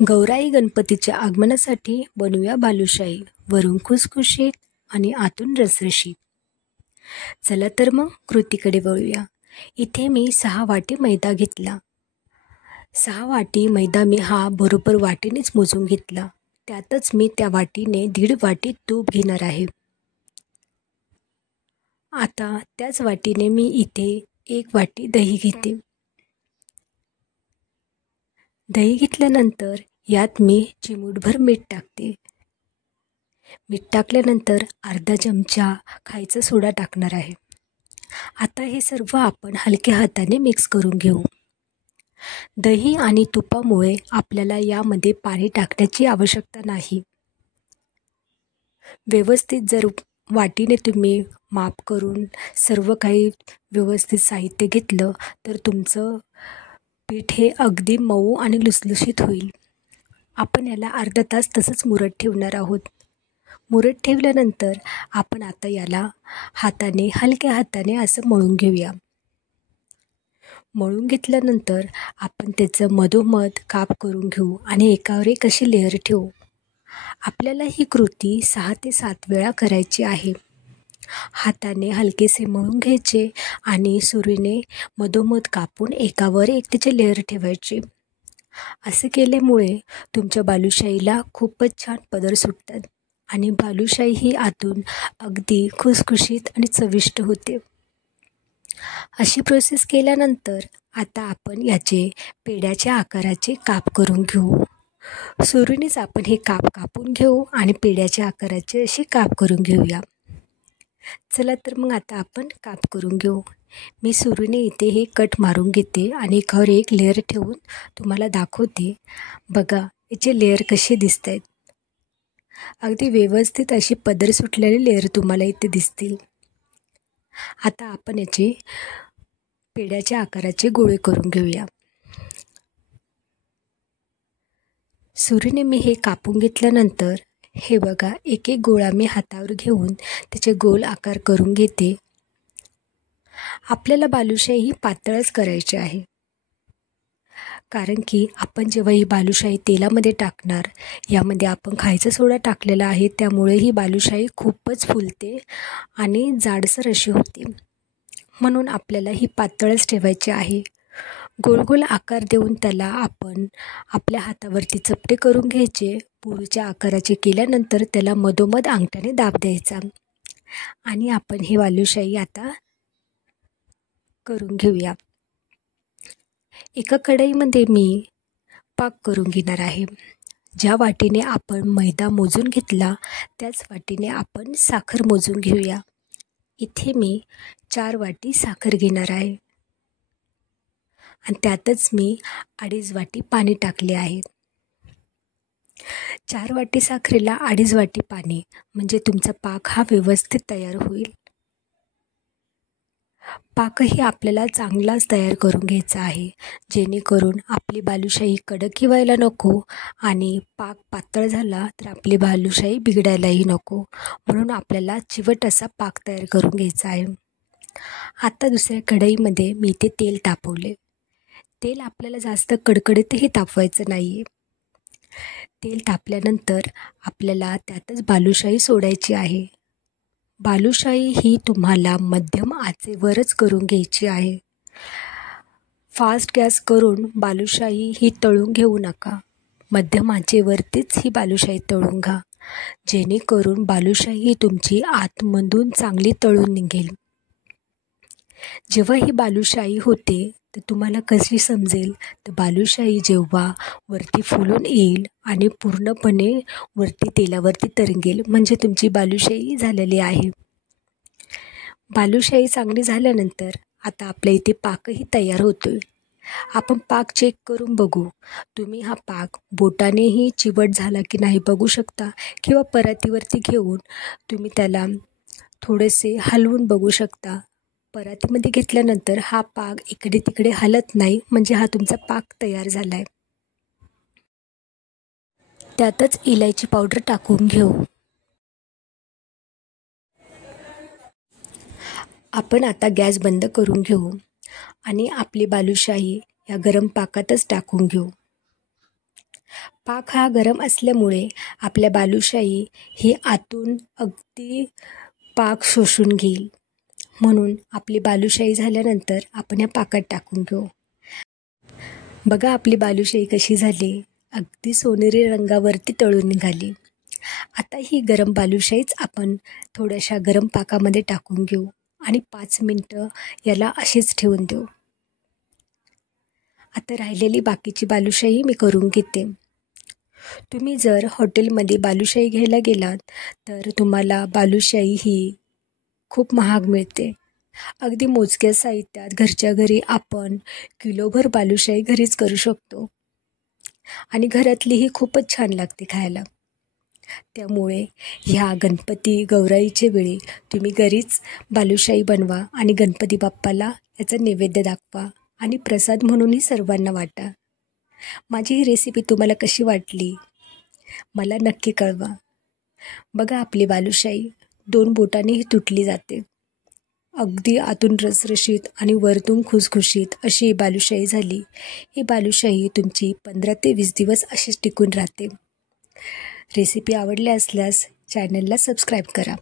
गौराई गणपतीच्या आगमनासाठी बनवूया बालुशाही, वरून खुसखुशीत आणि आतून रसरशीत. चला तर मग कृतीकडे वळूया. इथे मी 6 वाटी मैदा घेतला. 6 वाटी मैदा मी बरोबर वाटीनेच मोजून घेतला. त्यातच मी त्या वाटीने 1.5 वाटी तूप घेणार आहे. आता त्याच वाटीने मी इथे 1 वाटी दही घेते. दही घेतल्यानंतर यात मी चिमूटभर मीठ टाकते. मीठ टाकल्यानंतर अर्धा चमचा खायचा सोडा टाकणार आहे. आता हे सर्व आपण हलक्या हाताने मिक्स करून घेऊ. दही आणि तुपामुळे आपल्याला यामध्ये पाणी टाकण्याची आवश्यकता नाही. व्यवस्थित जर वाटीने तुम्ही माप करून सर्व काही व्यवस्थित साहित्य घेतलं तर तुमचं पीठ हे अगदी मऊ आणि लुसलुशीत होईल. आपण याला अर्धा तास तसंच मुरत ठेवणार आहोत. मुरत ठेवल्यानंतर आपण आता याला हलक्या हाताने असं मळून घेऊया. मळून घेतल्यानंतर आपण त्याचं मधोमध काप करून घेऊ आणि एकावर एक अशी लेअर ठेवू. आपल्याला ही कृती 6 ते 7 वेळा करायची आहे. हाताने हलकेसे मळून घ्यायचे आणि सुरीने मधोमध कापून एकावर एक त्याचे लेअर ठेवायचे. असे केल्यामुळे तुमच्या बालुशाहीला खूपच छान पदर सुटतात आणि बालुशाही ही आतून अगदी खुसखुशीत आणि चविष्ट होते. अशी प्रोसेस केल्यानंतर आता आपण याचे पेढ्याच्या आकाराचे काप करून घेऊ. सुरीनेच आपण हे काप कापून घेऊ आणि पेढ्याच्या आकाराचे असे काप करून घेऊया. चला तर मग आता आपण काप करून घेऊ. मी सुरीने इथे हे कट मारून घेते आणि एकावर एक लेअर ठेवून तुम्हाला दाखवते. बघा याचे लेअर कसे दिसत आहेत. अगदी व्यवस्थित अशी पदर सुटलेले लेअर तुम्हाला इथे दिसतील. आता आपण याचे पेढ्याच्या आकाराचे गोळे करून घेऊया. सुरीने मी हे कापून घेतल्यानंतर हे बघा एक एक गोळा मी हातावर घेऊन त्याचे गोल आकार करून घेते. आपल्याला बालुशाही ही पातळच करायची आहे, कारण की आपण जेव्हा ही बालुशाही तेलामध्ये टाकणार, यामध्ये आपण खायचा सोडा टाकलेला आहे, त्यामुळे ही बालुशाही खूपच फुलते आणि जाडसर अशी होते. म्हणून आपल्याला ही पातळच ठेवायची आहे. गोल गोल आकार देऊन त्याला आपण आपल्या हातावरती चपटे करून घ्यायचे. पोळीच्या आकाराचे केल्यानंतर त्याला मधोमध अंगठ्याने दाब द्यायचा आणि आपण हे बालुशाही आता करून घेऊया. एका कढईमध्ये मी पाक करून घेणार आहे. ज्या वाटीने आपण मैदा मोजून घेतला त्याच वाटीने आपण साखर मोजून घेऊया. इथे मी 4 वाटी साखर घेणार आहे आणि त्यातच मी 2.5 वाटी पाणी टाकले आहे. 4 वाटी साखरेला 2.5 वाटी पाणी म्हणजे तुमचा पाक हा व्यवस्थित तयार होईल. पाकही आपल्याला चांगलाच तयार करून घ्यायचा आहे, जेणेकरून आपली बालुशाही कडकही व्हायला नको आणि पाक पातळ झाला तर आपली बालुशाही बिघडायलाही नको. म्हणून आपल्याला चिवट असा पाक तयार करून घ्यायचा आहे. आता दुसऱ्या कढईमध्ये मी इथे तेल तापवले. तेल आपल्याला जास्त कडकडीतही तापवायचं नाही आहे. तेल तापल्यानंतर आपल्याला त्यातच बालुशाही सोडायची आहे. बालुशाही ही तुम्हाला मध्यम आचेवरच करून घ्यायची आहे. फास्ट गॅस करून बालुशाही ही तळून घेऊ नका. मध्यम आचेवरतीच ही बालुशाही तळून घ्या, जेणेकरून बालुशाही ही तुमची आतमधून चांगली तळून निघेल. जेव्हा ही बालुशाही होते तर तुम्हाला कशी समजेल, तर बालुशाही जेव्हा वरती फुलून येईल आणि पूर्णपणे वरती तेलावरती तरंगेल म्हणजे तुमची बालुशाही झालेली आहे. बालुशाही चांगली झाल्यानंतर आता आपल्या इथे पाकही तयार होतोय. आपण पाक चेक करून बघू. तुम्ही हा पाक बोटानेही चिवट झाला की नाही बघू शकता किंवा परातीवरती घेऊन तुम्ही त्याला थोडेसे हलवून बघू शकता. परातीमध्ये घेतल्यानंतर हा पाक इकडे तिकडे हलत नाही म्हणजे हा तुमचा पाक तयार झाला आहे. त्यातच इलायची पावडर टाकून घेऊ. आपण आता गॅस बंद करून घेऊ आणि आपली बालुशाही या गरम पाकातच टाकून घेऊ. पाक हा गरम असल्यामुळे आपल्या बालुशाही ही आतून अगदी पाक शोषून घेईल. म्हणून आपली बालुशाही झाल्यानंतर आपण या पाकात टाकून घेऊ. बघा आपली बालुशाही कशी झाली, अगदी सोनेरी रंगावरती तळून निघाली. आता ही गरम बालुशाहीच आपण थोड्याशा गरम पाकामध्ये टाकून घेऊ आणि 5 मिनटं याला अशीच ठेवून देऊ. आता राहिलेली बाकीची बालुशाही मी करून घेते. तुम्ही जर हॉटेलमध्ये बालुशाही घ्यायला गेलात तर तुम्हाला बालुशाही ही खूप महाग मिळते. अगदी मोजक्या साहित्यात घरच्या घरी आपण किलोभर बालुशाही घरीच करू शकतो आणि घरातली ही खूपच छान लागते खायला. त्यामुळे ह्या गणपती गौराईच्या वेळी तुम्ही घरीच बालुशाही बनवा आणि गणपती बाप्पाला याचा नैवेद्य दाखवा आणि प्रसाद म्हणूनही सर्वांना वाटा. माझी ही रेसिपी तुम्हाला कशी वाटली मला नक्की कळवा. बघा आपली बालुशाही 2 बोटांनीही तुटली जाते. अगदी आतून रसरशीत आणि वरतून खुसखुशीत अशी ही बालुशाही झाली. ही बालुशाही तुमची 15 ते 20 दिवस अशीच टिकून राहते. रेसिपी आवडली असल्यास चॅनलला सबस्क्राईब करा.